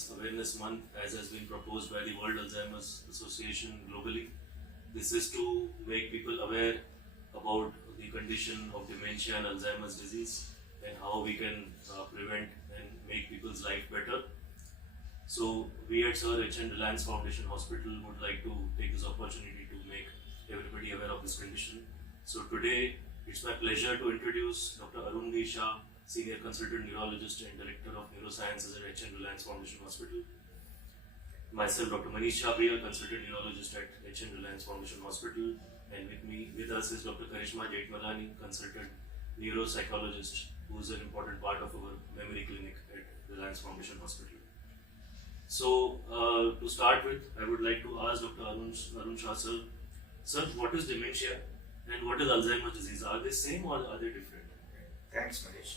Alzheimer's Awareness Month, as has been proposed by the World Alzheimer's Association globally. This is to make people aware about the condition of dementia and Alzheimer's disease and how we can prevent and make people's life better. So we at Sir H.N. Reliance Foundation Hospital would like to take this opportunity to make everybody aware of this condition. So today it's my pleasure to introduce Dr. Arun Shah, Senior Consultant Neurologist and Director of Neurosciences at H.N. Reliance Foundation Hospital. Myself, Dr. Manish, Consultant Neurologist at H.N. Reliance Foundation Hospital, and with us is Dr. Karishma, Jeithmalani, Consultant Neuropsychologist, who is an important part of our memory clinic at Reliance Foundation Hospital. So, to start with, I would like to ask Dr. Arun Shah sir, what is dementia and what is Alzheimer's disease? Are they same or are they different? Thanks, Manish.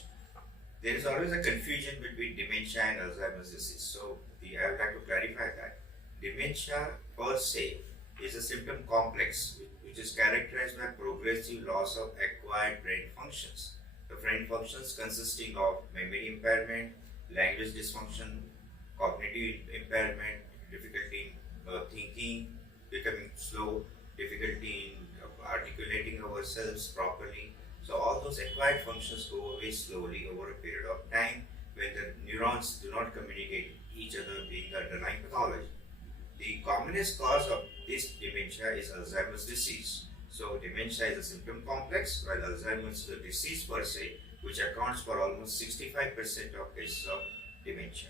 There is always a confusion between dementia and Alzheimer's disease. So, I would like to clarify that. Dementia per se is a symptom complex which is characterized by progressive loss of acquired brain functions. The brain functions consisting of memory impairment, language dysfunction, cognitive impairment, difficulty in thinking, becoming slow, difficulty in articulating ourselves properly. So all those acquired functions go away slowly over a period of time when the neurons do not communicate with each other, being the underlying pathology. The commonest cause of this dementia is Alzheimer's disease. So dementia is a symptom complex, while Alzheimer's is a disease per se, which accounts for almost 65% of cases of dementia.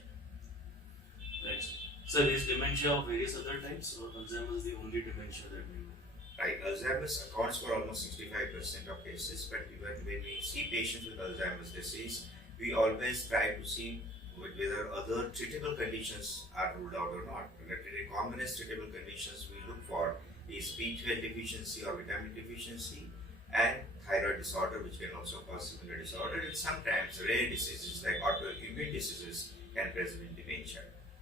Right. So is dementia of various other types, or Alzheimer's is the only dementia that we know? Right, Alzheimer's accounts for almost 65% of cases, but when we see patients with Alzheimer's disease, we always try to see whether other treatable conditions are ruled out or not. The commonest treatable conditions we look for is B12 deficiency or vitamin deficiency and thyroid disorder, which can also cause similar disorder, and sometimes rare diseases like autoimmune diseases can present in dementia.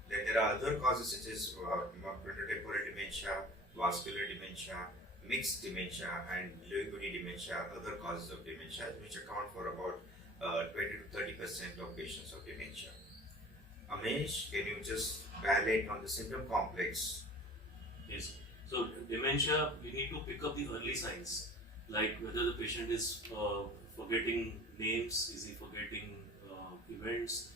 Then there are other causes such as frontotemporal dementia, vascular dementia, mixed dementia, and Lewy body dementia, other causes of dementia, which account for about 20 to 30% of patients of dementia. Manish, can you just validate on the symptom complex? Yes. So dementia, we need to pick up the early signs, like whether the patient is forgetting names, is he forgetting events,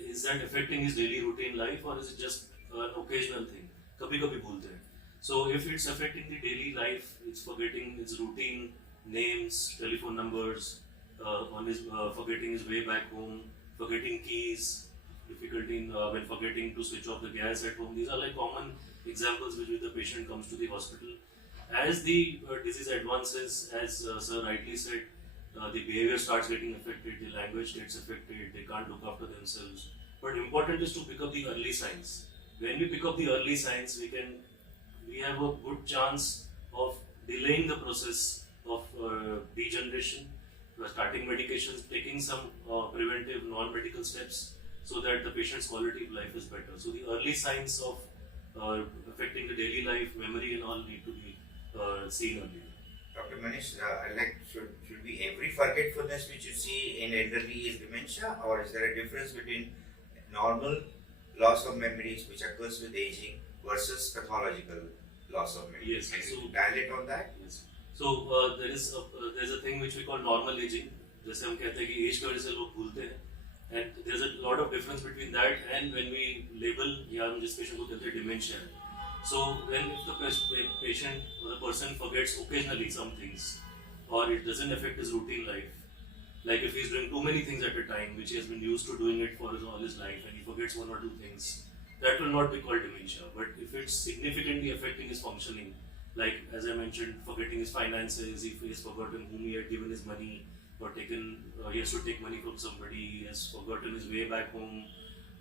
is that affecting his daily routine life, or is it just an occasional thing? Kabhi-kabhi bhulte hain. So if it's affecting the daily life, it's forgetting his routine, names, telephone numbers, forgetting his way back home, forgetting keys, difficulty in when forgetting to switch off the gas at home. These are like common examples with which the patient comes to the hospital. As the disease advances, as sir rightly said, the behavior starts getting affected, the language gets affected, they can't look after themselves. But important is to pick up the early signs. When we pick up the early signs, we have a good chance of delaying the process of degeneration, starting medications, taking some preventive non-medical steps so that the patient's quality of life is better. So the early signs of affecting the daily life, memory and all need to be seen earlier. Dr. Manish, should be every forgetfulness which you see in elderly is dementia, or is there a difference between normal loss of memories which occurs with aging versus pathological loss of memory? Yes. Can you dilate on that? Yes. So there's a thing which we call normal aging. जैसे हम कहते हैं कि as की वजह से लोग भूलते हैं, and there's a lot of difference between that and when we label या हम जिस patient को कहते हैं dementia. So when if the patient or the person forgets occasionally some things, or it doesn't affect his routine life, like if he's doing too many things at a time, which he has been used to doing it for all his life, and he forgets one or two things, that will not be called dementia. But if it's significantly affecting his functioning, like as I mentioned, forgetting his finances, if he has forgotten whom he had given his money, or he has to take money from somebody, he has forgotten his way back home,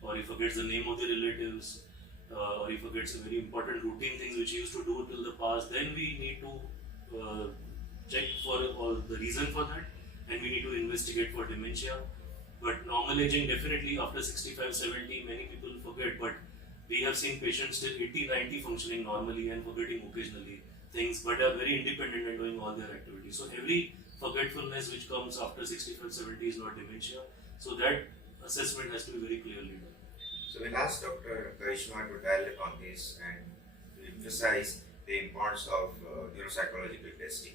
or he forgets the name of the relatives, or he forgets a very important routine things which he used to do till the past, then we need to check for all the reason for that, and we need to investigate for dementia. But normal aging, definitely after 65, 70, many people forget, but we have seen patients till 80, 90 functioning normally and forgetting occasionally things, but are very independent and doing all their activities. So every forgetfulness which comes after 65, 70 is not dementia. So that assessment has to be very clearly done. So we'll ask Dr. Kاريشما to dial upon this and to emphasize the importance of neuropsychological testing.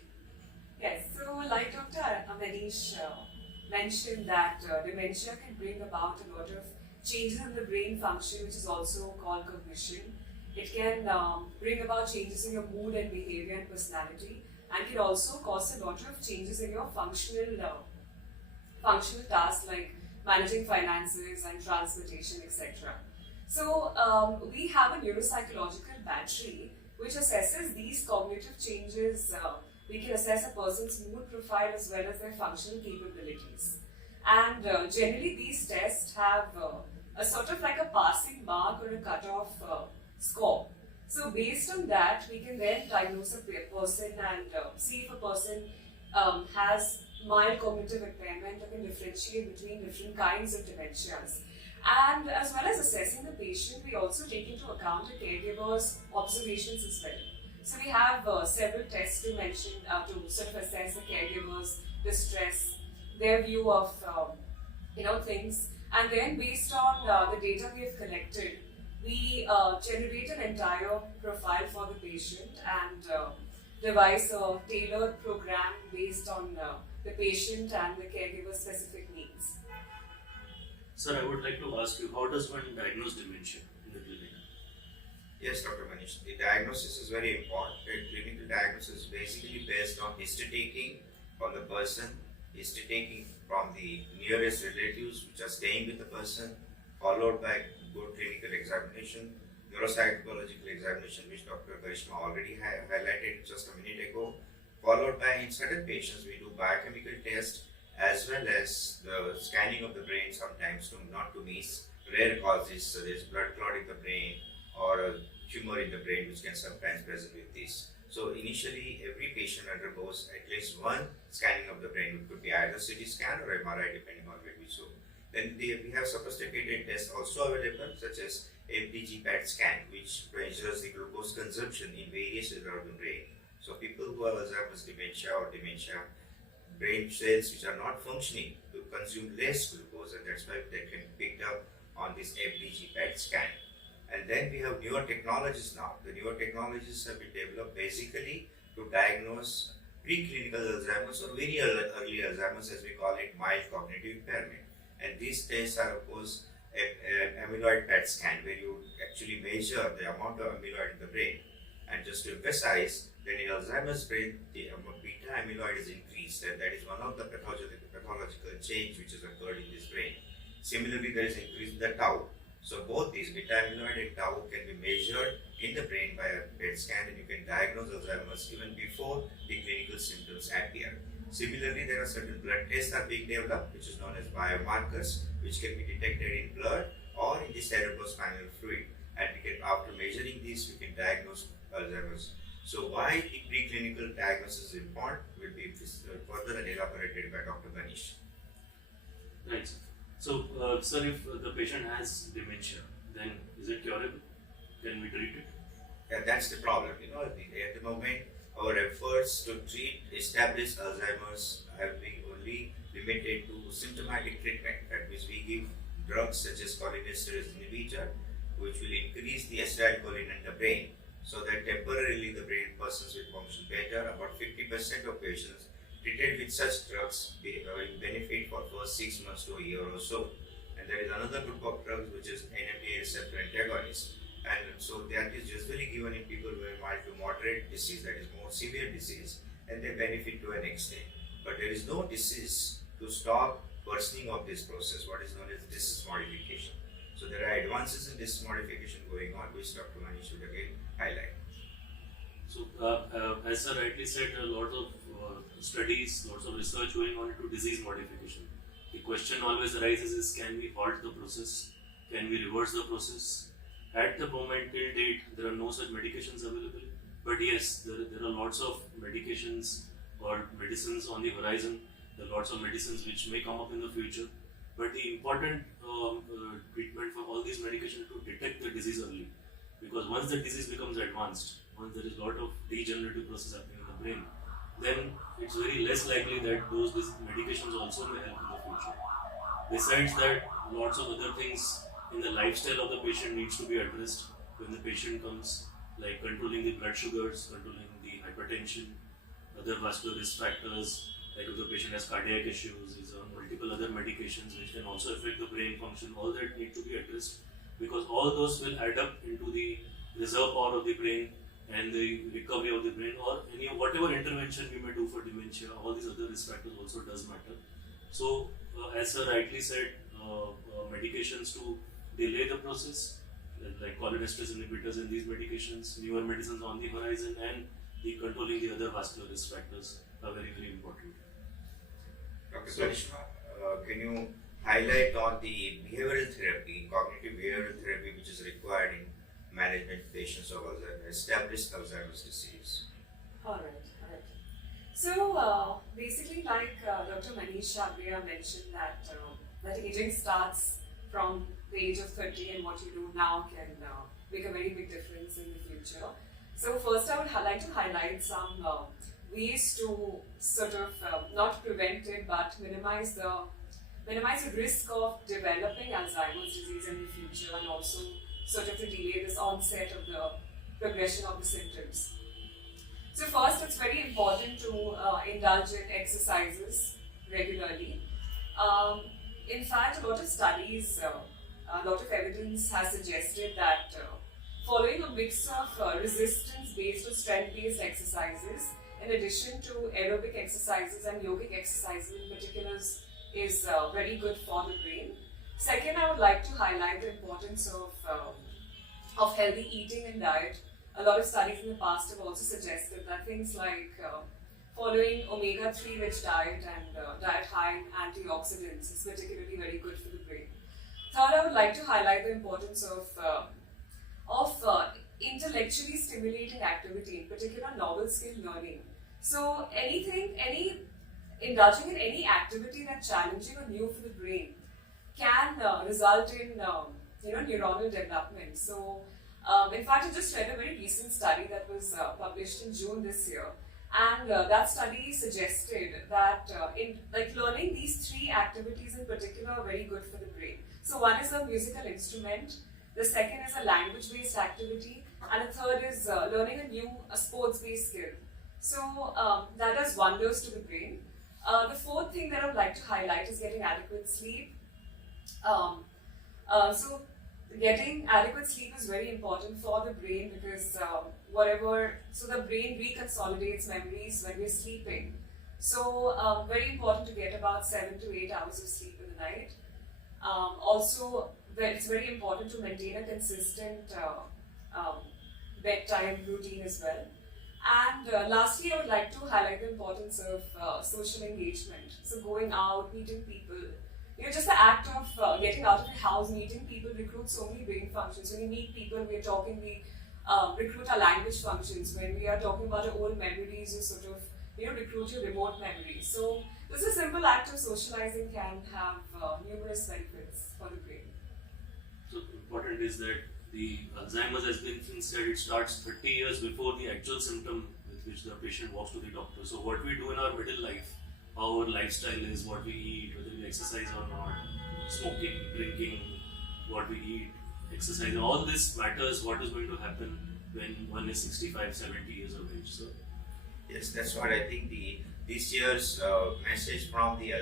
Yes, so like Dr. Manish mentioned that dementia can bring about a lot of changes in the brain function, which is also called cognition. It can bring about changes in your mood and behavior and personality, and can also cause a lot of changes in your functional tasks like managing finances and transportation, etc. So we have a neuropsychological battery which assesses these cognitive changes. We can assess a person's mood profile as well as their functional capabilities. And generally these tests have a sort of like a passing mark or a cutoff score. So based on that, we can then diagnose a person and see if a person has mild cognitive impairment or can differentiate between different kinds of dementias. And as well as assessing the patient, we also take into account the caregiver's observations as well. So we have several tests to mention to sort of assess the caregiver's distress, their view of things, and then based on the data we have collected, we generate an entire profile for the patient and devise a tailored program based on the patient and the caregiver's specific needs. Sir, I would like to ask you, how does one diagnose dementia in the clinic? Yes, Dr. Manish. The diagnosis is very important. The clinical diagnosis is basically based on history taking from the person, history taking from the nearest relatives which are staying with the person, followed by good clinical examination, neuropsychological examination, which Dr. Kárيشما already highlighted just a minute ago, followed by in certain patients we do biochemical tests as well as the scanning of the brain sometimes not to miss rare causes such as blood clot in the brain or a tumor in the brain which can sometimes present with this. So initially every patient undergoes at least one scanning of the brain. It could be either CT scan or MRI depending on where we so. Then we have sophisticated tests also available such as FDG PET scan which measures the glucose consumption in various areas of the brain. So people who have Alzheimer's dementia or dementia, brain cells which are not functioning to consume less glucose, and that's why they can be picked up on this FDG PET scan. And then we have newer technologies now. The newer technologies have been developed basically to diagnose preclinical Alzheimer's or very early Alzheimer's, as we call it, mild cognitive impairment. And these tests are of course amyloid PET scan where you actually measure the amount of amyloid in the brain. And just to emphasize, that in Alzheimer's brain, the beta amyloid is increased, and that is one of the pathological change which has occurred in this brain. Similarly, there is increase in the tau. So both these beta amyloid and tau can be measured in the brain by a PET scan, and you can diagnose Alzheimer's even before the clinical symptoms appear. Similarly, there are certain blood tests are being developed, which is known as biomarkers, which can be detected in blood or in the cerebrospinal fluid. And we can, after measuring these, we can diagnose Alzheimer's. So why the preclinical diagnosis is important will be further elaborated by Dr. Manish. Right. So, sir, if the patient has dementia, then is it curable? Can we treat it? Yeah, that's the problem. At the moment, our efforts to treat established Alzheimer's have been only limited to symptomatic treatment. That means we give drugs such as cholinesterase inhibitor, which will increase the acetylcholine in the brain, so that temporarily the brain persons will function better. About 50% of patients treated with such drugs will benefit for first 6 months to a year or so. And there is another group of drugs which is NMDA receptor antagonist. And so that is usually given in people who have mild to moderate disease, that is more severe disease, and they benefit to an extent. But there is no disease to stop worsening of this process, what is known as disease modification. So there are advances in disease modification going on, which Dr. Manish should again highlight. So, as sir rightly said, a lot of studies, lots of research going on into disease modification. The question always arises is, can we halt the process? Can we reverse the process? At the moment, till date, there are no such medications available. But yes, there are lots of medications or medicines on the horizon. There are lots of medicines which may come up in the future. But the important treatment for all these medications to detect the disease early. Because once the disease becomes advanced, once there is a lot of degenerative process happening in the brain, then it's very less likely that these medications also may help in the future. Besides that, lots of other things in the lifestyle of the patient needs to be addressed when the patient comes, like controlling the blood sugars, controlling the hypertension, other vascular risk factors, like if the patient has cardiac issues, is on multiple other medications which can also affect the brain function, all that need to be addressed because all those will add up into the reserve power of the brain and the recovery of the brain or any whatever intervention we may do for dementia, all these other risk factors also does matter. So, as sir rightly said, medications to delay the process, like cholinesterase inhibitors and these medications, newer medicines on the horizon, and the controlling the other vascular risk factors are very, very important. Dr. Kاريشما, can you highlight on the behavioral therapy, cognitive behavioral therapy, which is required in management patients of established Alzheimer's disease? Alright. So basically, like Dr. Manish mentioned that aging starts from the age of 30 and what you do now can make a very big difference in the future. So first I would like to highlight some ways to sort of not prevent it but minimize the risk of developing Alzheimer's disease in the future and also sort of to delay this onset of the progression of the symptoms. So first, it's very important to indulge in exercises regularly. In fact, a lot of studies, a lot of evidence has suggested that following a mix of resistance-based or strength-based exercises, in addition to aerobic exercises and yogic exercises in particular, is very good for the brain. Second, I would like to highlight the importance of healthy eating and diet. A lot of studies in the past have also suggested that things like following omega-3 rich diet and diet high in antioxidants is particularly very good for the brain. Third, I would like to highlight the importance of intellectually stimulating activity, in particular novel skill learning. So indulging in any activity that's challenging or new for the brain can result in neuronal development. So in fact, I just read a very recent study that was published in June this year, and that study suggested that learning these three activities in particular are very good for the brain. So one is a musical instrument, the second is a language-based activity, and the third is learning a sports-based skill. So that does wonders to the brain. The fourth thing that I would like to highlight is getting adequate sleep. So getting adequate sleep is very important for the brain because the brain reconsolidates memories when we're sleeping. So very important to get about 7 to 8 hours of sleep in the night. Also, it's very important to maintain a consistent bedtime routine as well. And lastly, I would like to highlight the importance of social engagement. So going out, meeting people. Just the act of getting out of your house, meeting people recruits so many brain functions. When we meet people, we're talking, we recruit our language functions. When we are talking about our old memories, you sort of recruit your remote memories. So this is a simple act of socializing can have numerous benefits for the brain. So important is that the Alzheimer's has been said it starts 30 years before the actual symptom with which the patient walks to the doctor. So what we do in our middle life, how our lifestyle is, what we eat, whether we exercise or not, smoking, drinking, what we eat, exercise, all this matters what is going to happen when one is 65, 70 years of age. So yes, that's what I think this year's message from the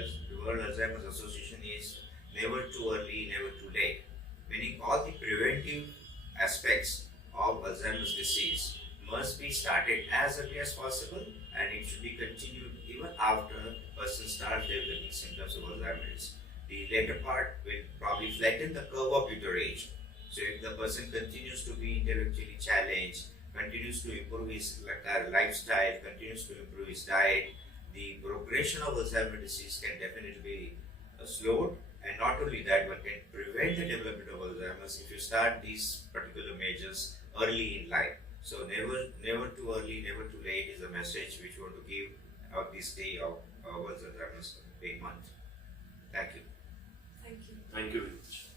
World Alzheimer's Association is never too early, never too late. Meaning all the preventive aspects of Alzheimer's disease must be started as early as possible, and it should be continued even after a person starts developing symptoms of Alzheimer's. The later part will probably flatten the curve of age. So if the person continues to be intellectually challenged, continues to improve his lifestyle, continues to improve his diet, the progression of Alzheimer's disease can definitely be slowed. And not only that, one can prevent the development of Alzheimer's if you start these particular measures early in life. So never too early, never too late is the message which we want to give on this day of World Alzheimer's Day month. Thank you. Thank you. thank you very much.